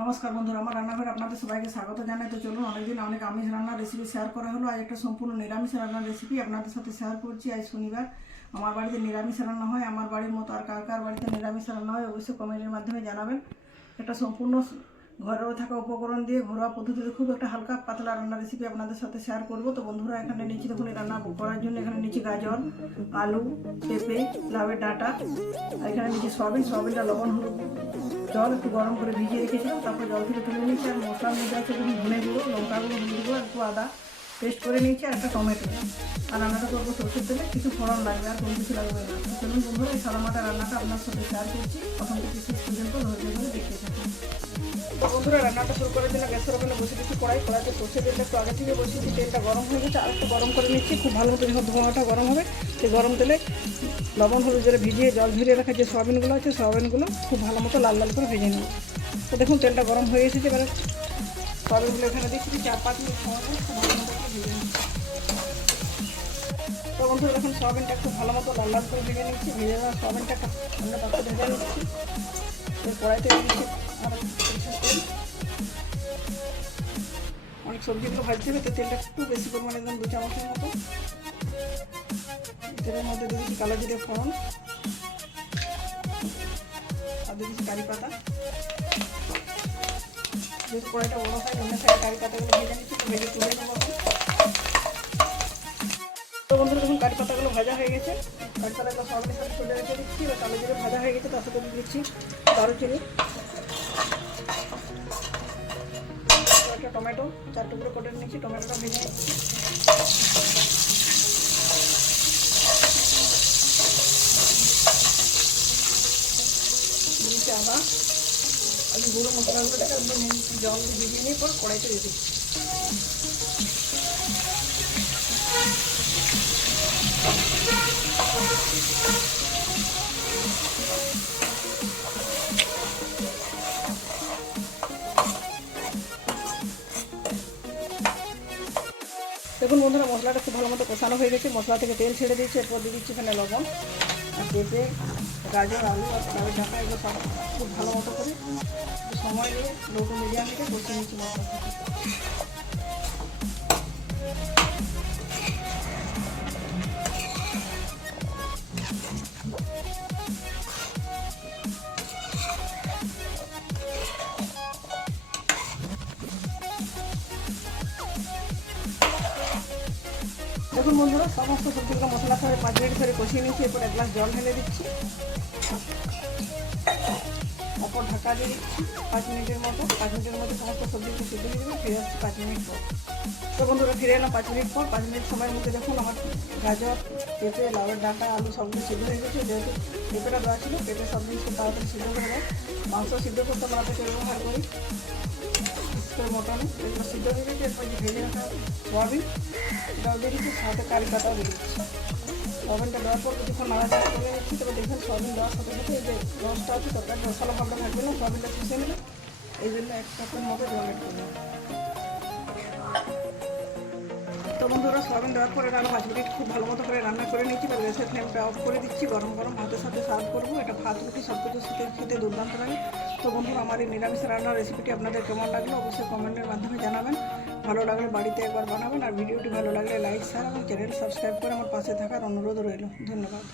নমস্কার বন্ধুরা, আমার রান্নাঘরে আপনাদের সবাইকে স্বাগত জানাই। তো চলুন, অনেকদিন অনেক আমিষ রান্নার রেসিপি শেয়ার করা হলো। আজ একটা সম্পূর্ণ নিরামিষ রান্নার রেসিপি আপনাদের সাথে শেয়ার করছি। আজ শনিবার, আমার বাড়িতে নিরামিষ রান্না হয়। আমার বাড়ির মতো আর কার কার বাড়িতে নিরামিষ রান্না হয় অবশ্যই কমেন্টের মাধ্যমে জানাবেন। এটা সম্পূর্ণ ঘরেও থাকা উপকরণ দিয়ে ঘরোয়া পদ্ধতিতে খুব একটা হালকা পাতলা রান্নার রেসিপি আপনাদের সাথে শেয়ার করব। তো বন্ধুরা, এখানে নিচে দেখুন রান্না করার জন্য এখানে নিচে গাজর, আলু, পেঁপে, লাউয়ের ডাঁটা, আর এখানে নিচে সয়াবিনটা লবণ হলুদ জল একটু গরম করে ভিজিয়ে রেখেছিলাম। তারপর জল থেকে তুলে নিয়েছি। আর মশলার মধ্যে আছে দেখুন ধনে গুঁড়ো, লঙ্কা গুঁড়ো, হলুদ গুঁড়ো, একটু আদা পেস্ট করে নিয়েছি, আর একটা টমেটো। আর রান্নাটা করবো সরষের তেলে, কিছু ফোড়ন লাগবে, আর কোনো কিছু লাগবে না। চলুন বন্ধুরা, এই সাদামাটা রান্নাটা আপনার সাথে শেয়ার করছি। প্রথম থেকে শেষ পর্যন্ত ধৈর্য ধরে দেখতে থাকুন। তো বন্ধুরা, রান্নাটা শুরু করার জন্য গ্যাসের ওভেনে বসে দিচ্ছি কড়াইতে সরষের তেলটা একটু আগে থেকে বসিয়েছি। তেলটা গরম হয়ে গেছে, আর একটু গরম করে নিচ্ছি খুব ভালো মতো। যখন ধোঁয়াটা গরম হবে, সেই গরম তেলে লবণ হলুদ জলে ভিজিয়ে জল ঝরিয়ে রাখা যে সয়াবিনগুলো আছে, সয়াবিনগুলো খুব ভালো মতো লাল লাল করে ভেজে নিই। তো দেখুন তেলটা গরম হয়ে এসেছে। এবারে সয়াবিনগুলো এখানে দিচ্ছি, 4-5 মিনিট সময় খুব ভালো মতো করে ভেজে নিচ্ছি। তো বন্ধুরা, দেখুন সয়াবিনটা একটু ভালো মতো লাল লাল করে ভেজে নিচ্ছি। ভেজে নেওয়া সয়াবিনটা আমরা পাশে ভেজে নিচ্ছি। কড়াইতে দিচ্ছি আর তেল। অনেক সবজিগুলো ভাজতে হবে, তো তেলটা একটু বেশি পরিমাণে, একদম 2 চামচের মতো। তেলের মধ্যে দিয়ে দিচ্ছি কালো জিরে ফোড়ন, আর দিয়ে দিচ্ছি কারি পাতা। যেহেতু কড়াইটা বড় হয়, অন্য সাইডে কারি পাতাগুলো ভেজে নিচ্ছি, তো ভেজে তুলে নেবো। তো বন্ধুরা, দেখুন কারি পাতাগুলো ভাজা হয়ে গেছে। কারি পাতাগুলো সয়াবিনের সাথে তুলে রেখে দিচ্ছি। এবার কালো জিরে ভাজা হয়ে গেছে, তার সাথে দিচ্ছি দারুচিনি, একটা টমেটো 4 টুকরো করে নিচ্ছি। টমেটোটা ভেজে নিচ্ছি। দিচ্ছি আদা, আমি গুঁড়ো মশলাগুলোটাকে একদম জল দিয়ে ভিজিয়ে নিয়ে পর কড়াইতে দিয়ে দিচ্ছি। দেখুন বন্ধুরা, মশলাটা খুব ভালো মতো কষানো হয়ে গেছে। মশলা থেকে তেল ছেড়ে দিয়েছি। এরপর দিয়ে দিচ্ছি এখানে লবণ, আর পেঁপে, গাজর, আলু আর লাউয়ের ডাঁটা, এগুলো সব খুব ভালো মতো করে সময় নিয়ে লো টু মিডিয়াম হিটে কষিয়ে নিচ্ছি মশলা। দেখুন বন্ধুরা, সমস্ত সবজিগুলো মশলা করে 5 মিনিট ধরে কষিয়ে নিচ্ছি। এরপর 1 গ্লাস জল ঢেলে দিচ্ছি, অপর ঢাকা দিয়ে দিচ্ছি 5 মিনিটের মতো। 5 মিনিটের মধ্যে সমস্ত সবজিগুলো সিদ্ধ হয়ে যাবে। ফিরে আসছি 5 মিনিট পর। তো বন্ধুরা, ফিরে এলাম 5 মিনিট পর। 5 মিনিট সময়ের মধ্যে দেখুন আমার গাজর, পেঁপে, লাউয়ের ডাঁটা, আলু সবগুলো সিদ্ধ হয়ে গেছে। যেহেতু পেঁপেটা দেওয়া ছিল, পেঁপে সব জিনিস খুব তাড়াতাড়ি সিদ্ধ হয়ে যায়। মাংস সিদ্ধ করতে আমরা পেঁপে ব্যবহার করি, মটনে। এগুলো সিদ্ধ হয়ে গেছে। এরপর যে ভেজে রাখা সোয়াবিন, এটাও দিয়ে দিচ্ছি, সাথে কারি পাতাও দিয়ে দিচ্ছি। সোয়াবিনটা দেওয়ার পর কিছুক্ষণ নাড়াচাড়া করে নিচ্ছি। তবে দেখুন সোয়াবিন দেওয়ার সাথে সাথে এই যে রসটা আছে, তরকারি মশলা ভাবটা থাকবে না, সোয়াবিনটা শুষে নেবে। এই জন্য 1 কাপের মতো জল এড করলাম। তো বন্ধুরা, সোয়াবিন দেওয়ার পরে আরও 5 মিনিট খুব ভালো মতো করে রান্না করে নিচ্ছি। এবার গ্যাসের ফ্লেমটা অফ করে দিচ্ছি। গরম গরম ভাতের সাথে সার্ভ করবো। এটা ভাত রুটি সব কিছুর সাথে খেতে দুর্দান্ত লাগে। তো বন্ধুরা, আমার এই নিরামিষ রান্নার রেসিপিটি আপনাদের কেমন লাগলো অবশ্যই কমেন্টের মাধ্যমে জানাবেন। ভালো লাগলে বাড়িতে একবার বানাবেন। আর ভিডিওটি ভালো লাগলে লাইক, শেয়ার এবং চ্যানেল সাবস্ক্রাইব করে আমার পাশে থাকার অনুরোধ রইল। ধন্যবাদ।